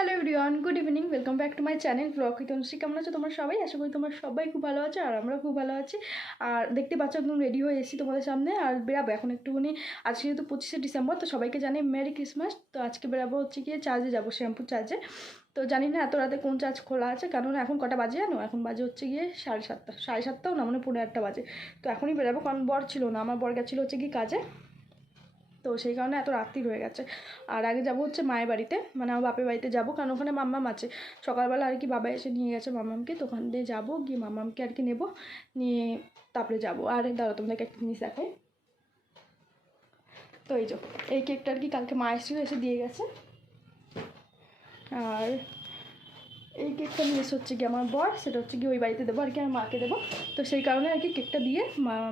Hello everyone, good evening, welcome back to my channel blog with Anushree. কেমন আছো তোমরা সবাই? আশা করি তোমরা সবাই খুব ভালো আছো আর আমরা খুব ভালো আছি। আর দেখতে পাচ্ছ একদম রেডি হয়ে এসেছি তোমাদের সামনে আর বেরাবো এখন একটুখানি। আজকে যেহেতু 25শে ডিসেম্বর, তো সবাইকে জানি মেরি ক্রিসমাস। তো আজকে বেরাবো হচ্ছে গিয়ে চার্জে যাবো, শ্যাম্পুর চার্জে। তো জানি না এত রাতে কোন চার্জ খোলা আছে, কারণ এখন কটা বাজে জানো? এখন বাজে হচ্ছে গিয়ে 7:30, 7:30টাও না, মানে 8:45 বাজে। তো এখনই বেরাবো, কারণ বর ছিল না, আমার বর গেছিলো হচ্ছে কি কাজে। তো সেই কারণে এত রাত্রি হয়ে গেছে। আর আগে যাবো হচ্ছে মায়ের বাড়িতে, মানে আমার বাপের বাড়িতে যাবো, কারণ ওখানে মাম্মাম আছে। সকালবেলা আর কি বাবা এসে নিয়ে গেছে মাম্মামকে, তো ওখান দিয়ে যাবো, গিয়ে মাম্মামকে আর কি নেবো, নিয়ে তারপরে যাবো। আর দাঁড়াও তোমাদেরকে একটা জিনিস দেখাই। তো এই কেকটা আর কি কালকে মা এসেছিলো, এসে দিয়ে গেছে। আর এই কেকটা নিয়ে এসে হচ্ছে কি আমার বর, সেটা হচ্ছে কি ওই বাড়িতে দেবো আর কি, আর মাকে দেবো। তো সেই কারণে আর কি কেকটা দিয়ে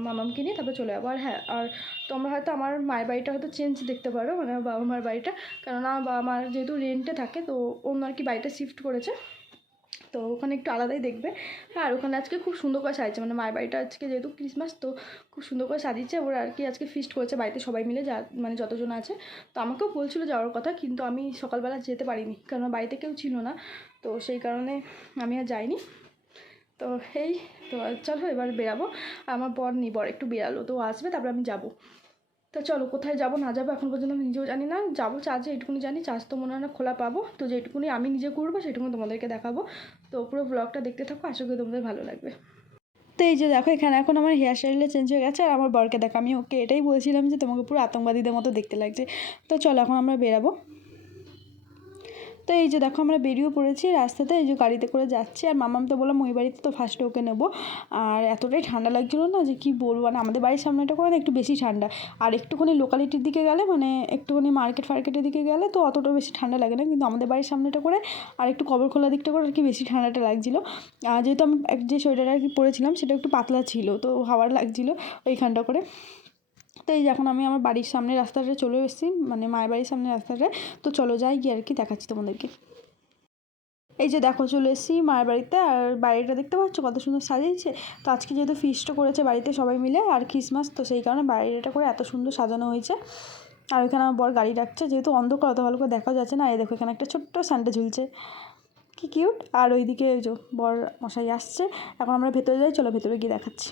মামামকে নিয়ে তারপরে চলে যাবো। আর হ্যাঁ, আর তোমরা হয়তো আমার মায়ের বাড়িটা হয়তো চেঞ্জ দেখতে পারো, মানে বাবা মার বাড়িটা, কেননা বাবা মার যেহেতু রেন্টে থাকে, তো অন্য আর কি বাড়িটা শিফট করেছে, তো ওখানে একটু আলাদাই দেখবে। হ্যাঁ, আর ওখানে আজকে খুব সুন্দর করে সাজিয়েছে, মানে মায়ের বাড়িটা আজকে যেহেতু ক্রিসমাস, তো খুব সুন্দর করে সাজিয়েছে ওরা আর কি। আজকে ফিস্ট করেছে বাড়িতে সবাই মিলে, যা মানে যতজন আছে। তো আমাকেও বলছিল যাওয়ার কথা, কিন্তু আমি সকালবেলা যেতে পারিনি, কারণ বাড়িতে কেউ ছিল না, তো সেই কারণে আমি আর যাইনি। তো এই তো চলো এবার বেরাবো। আমার বর একটু বেরালো, তো আসবে তারপরে আমি যাব। তো চলো কোথায় যাবো না যাবো এখন পর্যন্ত আমি নিজেও জানি না। যাবো চার্জে, এইটুকুনি জানি, চার্জ তো মনে হয় না খোলা পাবো। তো যেটুকুনি আমি নিজে করবো সেটুকুনি তোমাদেরকে দেখাবো। তো পুরো ব্লগটা দেখতে থাকো, আশা করি তোমাদের ভালো লাগবে। তো এই যে দেখো, এখানে এখন আমার হেয়ার স্টাইলটা চেঞ্জ হয়ে গেছে, আর আমার বরকে দেখো, আমি ওকে এটাই বলছিলাম যে তোমাকে পুরো আতঙ্কবাদীদের মতো দেখতে লাগছে। তো চলো এখন আমরা বেরাবো। তো এই যে দেখো আমরা বেরিয়েও পড়েছি রাস্তাতে, এই যে গাড়িতে করে যাচ্ছি। আর মামাম তো বললাম ওই বাড়িতে, তো ফার্স্টে ওকে নেবো। আর এতটাই ঠান্ডা লাগছিলো না যে কি বলবো, মানে আমাদের বাড়ির সামনেটা করে না একটু বেশি ঠান্ডা। আর একটুখানি লোকালিটির দিকে গেলে, মানে একটুখানি ফার্কেটের দিকে গেলে তো অতটা বেশি ঠান্ডা লাগে না, কিন্তু আমাদের বাড়ির সামনেটা করে আর একটু খোলা দিকটা করে আর কি বেশি ঠান্ডাটা লাগছিলো। আর যেহেতু আমি যে সোয়েটারটা আর কি পরেছিলাম সেটা একটু পাতলা ছিল, তো হাওয়ার লাগছিলো ওইখানটা করে। তো এই যে এখন আমি আমার বাড়ির সামনে রাস্তাটা চলে এসেছি, মানে মায়ের বাড়ির সামনে রাস্তাটা। তো চলো যাই, গিয়ে আর কি দেখাচ্ছি তোমাদেরকে। এই যে দেখো চলে এসেছি মায়ের বাড়িতে, আর বাড়িটা দেখতে পাচ্ছ কত সুন্দর সাজিয়েছে। তো আজকে যেহেতু ফিস্টও করেছে বাড়িতে সবাই মিলে, আর ক্রিসমাস, তো সেই কারণে বাড়িটা করে এত সুন্দর সাজানো হয়েছে। আর ওইখানে আমার বর গাড়ি রাখছে, যেহেতু অন্ধকার অত ভালো করে দেখা যাচ্ছে না। এই দেখো এখানে একটা ছোট্ট সান্টা ঝুলছে, কি কিউট। আর ওইদিকে ওই যে বর মশাই আসছে। এখন আমরা ভেতরে যাই, চলো ভেতরে গিয়ে দেখাচ্ছি।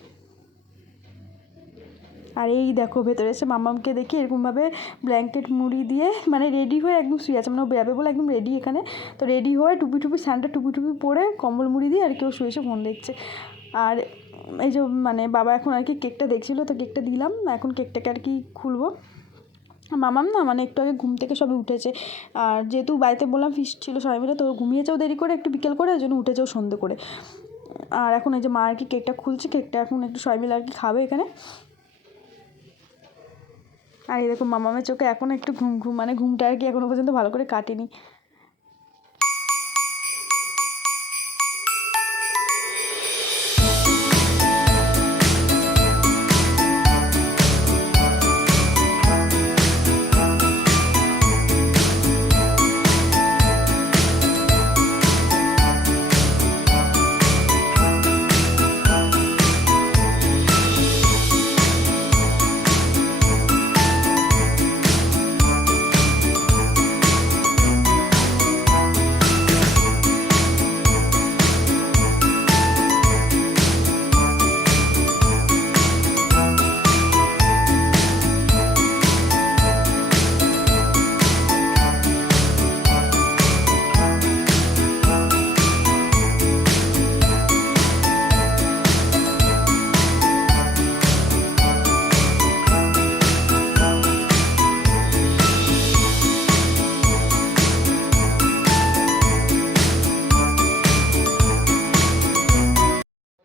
আর এই দেখো ভেতরে এসে মাম্মামকে দেখি এরকমভাবে ব্ল্যাঙ্কেট মুড়ি দিয়ে, মানে রেডি হয়ে একদম শুয়ে আছে, মানে ও বেরাবে বলে একদম রেডি এখানে। তো রেডি হয়ে টুপি স্যান্টা টুপি পরে কম্বল মুড়ি দিয়ে আর কেউ শুয়ে এসে ফোন দেখছে। আর এই যে মানে বাবা এখন আর কি কেকটা দেখছিলো, তো কেকটা দিলাম, এখন কেকটাকে আর কি খুলবো। মামাম না মানে একটু আগে ঘুম থেকে সবাই উঠেছে। আর যেহেতু বাড়িতে বললাম ফিস্ট ছিল সবাই মিলে, তো ঘুমিয়েছেও দেরি করে, একটু বিকেল করে, ওই জন্য উঠেছেও সন্ধ্যে করে। আর এখন এই যে মা আর কি কেকটা খুলছে, কেকটা এখন একটু সবাই মিলে আর কি খাবে এখানে। আর এই দেখো মামামের চোখে এখনও একটু ঘুম, মানে ঘুমটা আর কি এখনও পর্যন্ত ভালো করে কাটেনি।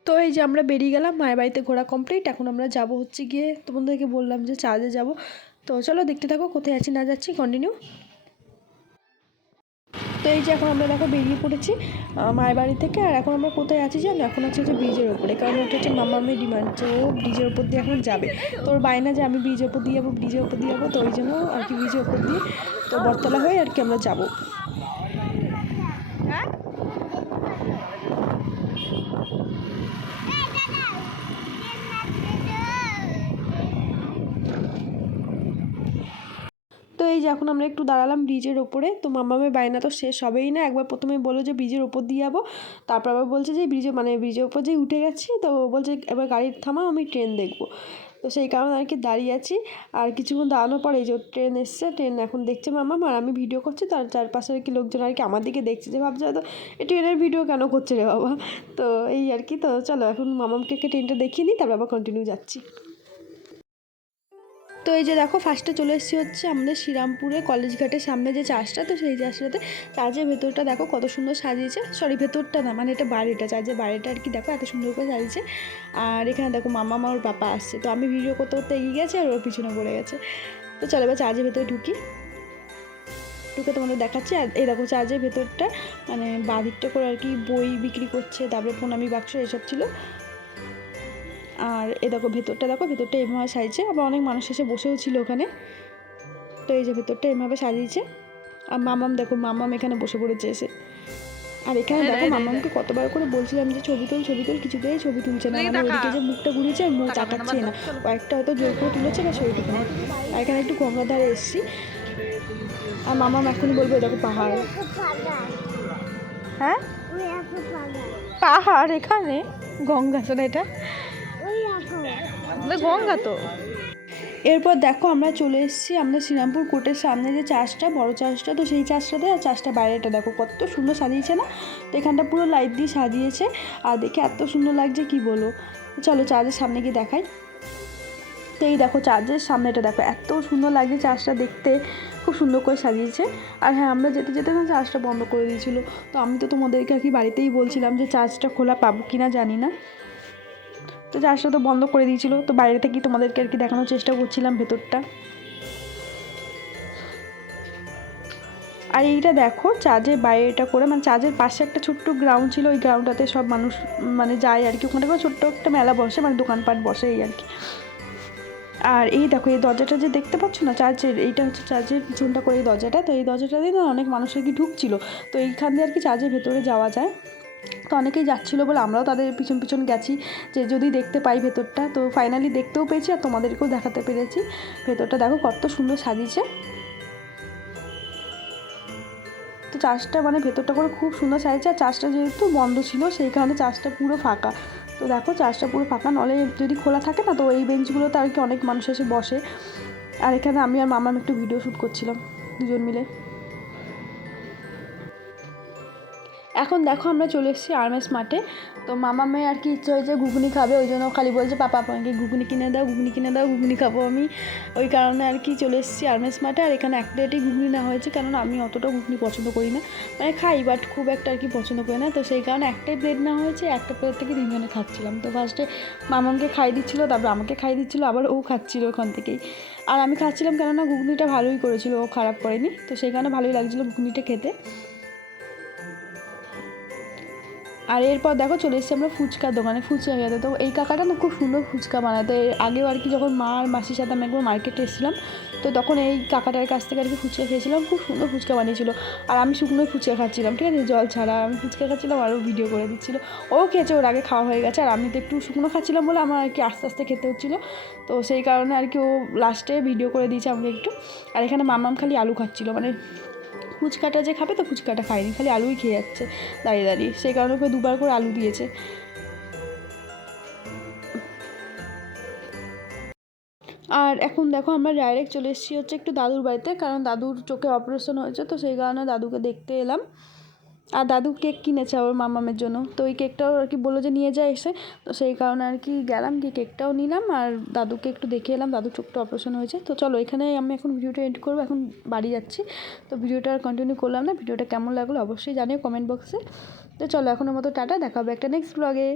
তো এই যে আমরা বেরিয়ে গেলাম, মায়ের বাড়িতে ঘোরা কমপ্লিট। এখন আমরা যাব হচ্ছে গিয়ে, তোমাদেরকে বললাম যে চার্জে যাব। তো চলো দেখতে থাকো কোথায় আছি না যাচ্ছি, কন্টিনিউ। তো এই যে এখন আমরা দেখো বেরিয়ে পড়েছি মায়ের বাড়ি থেকে। আর এখন আমরা কোথায় আছি জানো? এখন হচ্ছে যে ব্রিজের ওপরে, কারণ ওটা হচ্ছে মামামের ডিমান্ড যে ও ব্রিজের ওপর দিয়ে এখন যাবে। তো ওর বায়না যে আমি ব্রিজের ওপর দিয়ে যাবো, তো ওই জন্য আর কি ব্রিজের ওপর দিয়ে, তো বটতলা হয়ে আর কি আমরা যাবো। তো এই যে এখন আমরা একটু দাঁড়ালাম ব্রিজের ওপরে। তো মামামের বায়না তো শেষ হবেই না। একবার প্রথমে বললো যে ব্রিজের ওপর দিয়ে যাবো, তারপর আবার বলছে যে ব্রিজের ওপর যে উঠে গেছি, তো বলছে এবার গাড়ি থামাও, আমি ট্রেন দেখবো। তো সেই কারণে আর কি দাঁড়িয়ে আছি। আর কিছুক্ষণ দাঁড়ানোর পরে এই যে ট্রেন এসছে, ট্রেন এখন দেখছে মামাম, আর আমি ভিডিও করছি। তার চারপাশে আর কি লোকজন আর কি আমার দিকে দেখছে, যে ভাবছে হয়তো এই ট্রেনের ভিডিও কেন করছে রে বাবা। তো এই আর কি। তো চলো এখন মামামকে ট্রেনটা দেখিয়ে নিই, তারপর আবার কন্টিনিউ যাচ্ছি। তো এই যে দেখো ফার্স্টে চলে এসেছি হচ্ছে আমাদের শ্রীরামপুরে কলেজ ঘাটের সামনে যে চার্চটা, তো সেই চার্চটাতে। চার্চের ভেতরটা দেখো কত সুন্দর সাজিয়েছে, সরি ভেতরটা না, মানে এটা বাড়িটা, চার্চের বাড়িটা আর কি দেখো এত সুন্দর করে সাজিয়েছে। আর এখানে দেখো মামা ওর পাপা আসছে, তো আমি ভিডিও করতে করতে এগিয়ে গেছি আর ওর পিছনে পড়ে গেছে। তো চলো এবার চার্চের ভেতরে ঢুকে তোমাদের দেখাচ্ছি। আর এই দেখো চার্চের ভেতরটা মানে বাদিকটা করে আর কি বই বিক্রি করছে, তারপরে প্রণামী বাক্স এসব ছিল। আর দেখো ভেতরটা এভাবে সাজিয়েছে, আবার অনেক মানুষ এসে বসেও ছিল ওখানে। তো এই যে ভেতরটা এভাবে সাজিয়েছে। আর মামাম দেখো এখানে বসে পড়েছে এসে। আর এখানে দেখো মামামকে কতবার করে বলছিলাম যে ছবি তুল, কিছুতেই ছবি তুলছে না, মানে ওইদিকে যে মুখটা ঘুরিয়েছে আর মুখ চাটাচ্ছে না, কয়েকটা হয়তো জোর করে তুলেছে না সেইটুকু। আর এখানে একটু গঙ্গার ধারে এসেছি। আর মামাম এখনই বলবো দেখো পাহাড়, হ্যাঁ পাহাড় এখানে গঙ্গা, শোনা এটা গঙ্গা তো। এরপর দেখো আমরা চলে এসেছি আমাদের শ্রীরামপুর কোর্টের সামনে যে চার্চটা, বড় চার্চটা, তো সেই চার্চটাতে। আর চার্চটা বাইরেটা দেখো কত সুন্দর সাজিয়েছে না। তো এখানটা পুরো লাইট দিয়ে সাজিয়েছে, আর দেখে এত সুন্দর লাগছে কি বলো। চলো চার্চের সামনে গিয়ে দেখাই। তো এই দেখো চার্চের সামনেটা দেখো এত সুন্দর লাগছে, চার্চটা দেখতে খুব সুন্দর করে সাজিয়েছে। আর হ্যাঁ, আমরা যেতে যেতে না চার্চটা বন্ধ করে দিয়েছিলো। তো আমি তো তোমাদেরকে আর কি বাড়িতেই বলছিলাম যে চার্চটা খোলা পাবো কি না জানি না। তো চার্চটা তো বন্ধ করে দিয়েছিলো, তো বাইরে থেকেই তোমাদেরকে আর কি দেখানোর চেষ্টা করছিলাম ভেতরটা। আর এইটা দেখো চার্চের বাইরেটা করে, মানে চার্চের পাশে একটা ছোট্ট গ্রাউন্ড ছিল, ওই গ্রাউন্ডটাতে সব মানুষ মানে যায় আর কি, ওখানে করে ছোট্ট একটা মেলা বসে, মানে দোকানপাট বসে এই আর কি। আর এই দেখো এই দরজাটা যে দেখতে পাচ্ছ না চার্চের, এইটা হচ্ছে চার্চের পিছনটা করে এই দরজাটা। তো এই দরজাটা দিয়ে না অনেক মানুষ আর কি ঢুকছিল, তো এইখান দিয়ে আর কি চার্চের ভেতরে যাওয়া যায়। তো অনেকেই যাচ্ছিলো বলে আমরাও তাদের পিছন পিছন গেছি, যে যদি দেখতে পাই ভেতরটা। তো ফাইনালি দেখতেও পেয়েছি আর তোমাদেরকেও দেখাতে পেরেছি। ভেতরটা দেখো কত সুন্দর সাজিয়েছে। তো চার্চটা মানে ভেতরটা করে খুব সুন্দর সাজিয়েছে। আর চার্চটা যেহেতু বন্ধ ছিল সেই কারণে চার্চটা পুরো ফাঁকা। তো দেখো চার্চটা পুরো ফাঁকা, নাহলে যদি খোলা থাকে না তো এই বেঞ্চগুলোতে আর কি অনেক মানুষ এসে বসে। আর এখানে আমি আর মামাম একটু ভিডিও শ্যুট করছিলাম দুজন মিলে। এখন দেখো আমরা চলে এসেছি আরএমএস মাঠে। তো মামামের আর কি ইচ্ছে হয়েছে ঘুগনি খাবে, ওই জন্য খালি বলছে পাপা আমাকে ঘুগনি কিনে দাও, ঘুগনি খাবো আমি। ওই কারণে আর কি চলে এসেছি আরএমএস মাঠে। আর এখানে এক প্লেটই ঘুগনি নেওয়া হয়েছে, কারণ আমি অতটা ঘুগনি পছন্দ করি না, মানে খাই বাট খুব একটা আর কি পছন্দ করি না। তো সেই কারণে একটাই প্লেট নেওয়া হয়েছে, একটা প্লেট থেকে তিনজনে খাচ্ছিলাম। তো ফার্স্টে মামামকে খাই দিচ্ছিলো, তারপর আমাকে খাই দিচ্ছিলো, আবার ও খাচ্ছিলো ওখান থেকেই। আর আমি খাচ্ছিলাম, কেননা ঘুগনিটা ভালোই করেছিল, ও খারাপ করেনি। তো সেই কারণে ভালোই লাগছিলো ঘুগনিটা খেতে। আর এরপর দেখো চলে এসেছি আমরা ফুচকার দোকানে, ফুচকা খেতে। তো এই কাকাটা না খুব সুন্দর ফুচকা বানায়। তো এর আগেও আর কি যখন মা আর মাসির সাথে আমি একবার মার্কেটে এসেছিলাম, তো তখন এই কাকাটার কাছ থেকে আর কি ফুচকা খেয়েছিলাম, খুব সুন্দর ফুচকা বানিয়েছিল। আর আমি শুকনোই ফুচকা খাচ্ছিলাম, ঠিক আছে, জল ছাড়া আমি ফুচকা খাচ্ছিলাম, আরও ভিডিও করে দিচ্ছিলো। ও খেয়েছে, ওর আগে খাওয়া হয়ে গেছে। আর আমি তো একটু শুকনো খাচ্ছিলাম বলে আমার আর কি আস্তে আস্তে খেতে হচ্ছিলো। তো সেই কারণে আর কি ও লাস্টে ভিডিও করে দিয়েছে আমাকে একটু। আর এখানে মামাম খালি আলু খাচ্ছিলো, মানে ফুচকাটা যে খাবে তো ফুচকাটা খায়নি, খালি আলুই খেয়ে যাচ্ছে দাঁড়িয়ে দাঁড়িয়ে। সেই কারণে ওকে দুবার করে আলু দিয়েছে। আর এখন দেখো আমরা ডাইরেক্ট চলে এসেছি হচ্ছে একটু দাদুর বাড়িতে, কারণ দাদুর চোখে অপারেশন হয়েছে, তো সেই কারণে দাদুকে দেখতে এলাম। আর দাদু কেক কিনেছে ওর মামামের জন্য, তো ওই কেকটাও আর কি বললো যে নিয়ে যায় এসে। তো সেই কারণে আর কি গেলাম, গিয়ে কেকটাও নিলাম আর দাদুকে একটু দেখে এলাম। দাদুর চোখটা অপারেশন হয়েছে। তো চলো এখানে আমি এখন ভিডিওটা এন্ড করবো, এখন বাড়ি যাচ্ছি। তো ভিডিওটা আর কন্টিনিউ করলাম না। ভিডিওটা কেমন লাগলো অবশ্যই জানিও কমেন্ট বক্সে। তো চলো এখনের মতো টাটা, দেখা হবে একটা নেক্সট ব্লগে।